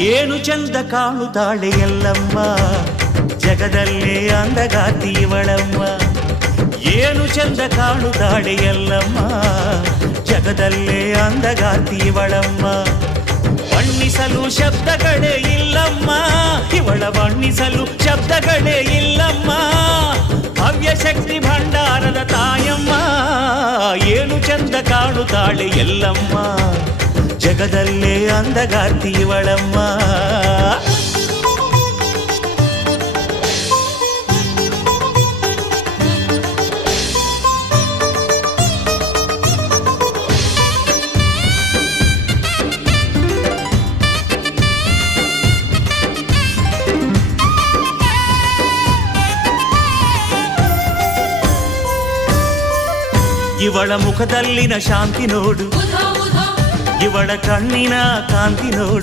ಏನು ಚಂದ ಕಾಣುತ್ತಾಳೆ ಎಲ್ಲಮ್ಮ, ಜಗದಲ್ಲೇ ಅಂದಗಾತಿ ಇವಳಮ್ಮ. ಏನು ಚಂದ ಕಾಣುತ್ತಾಳೆ ಎಲ್ಲಮ್ಮ, ಜಗದಲ್ಲೇ ಅಂದಗಾತಿ ಇವಳಮ್ಮ. ಬಣ್ಣಿಸಲು ಶಬ್ದಗಳೇ ಇಲ್ಲಮ್ಮ, ಇವಳ ಬಣ್ಣಿಸಲು ಶಬ್ದಗಳೇ ಇಲ್ಲಮ್ಮ. ಭವ್ಯ ಶಕ್ತಿ ಭಂಡಾರದ ತಾಯಮ್ಮ, ಏನು ಚಂದ ಕಾಣುತ್ತಾಳೆ ಎಲ್ಲಮ್ಮ, ಜಗದಲ್ಲೇ ಅಂದಗಾತಿ ಇವಳಮ್ಮ. ಇವಳ ಮುಖದಲ್ಲಿನ ಶಾಂತಿ ನೋಡು, ಇವಳ ಕಣ್ಣಿನ ಕಾಂತಿ ನೋಡು.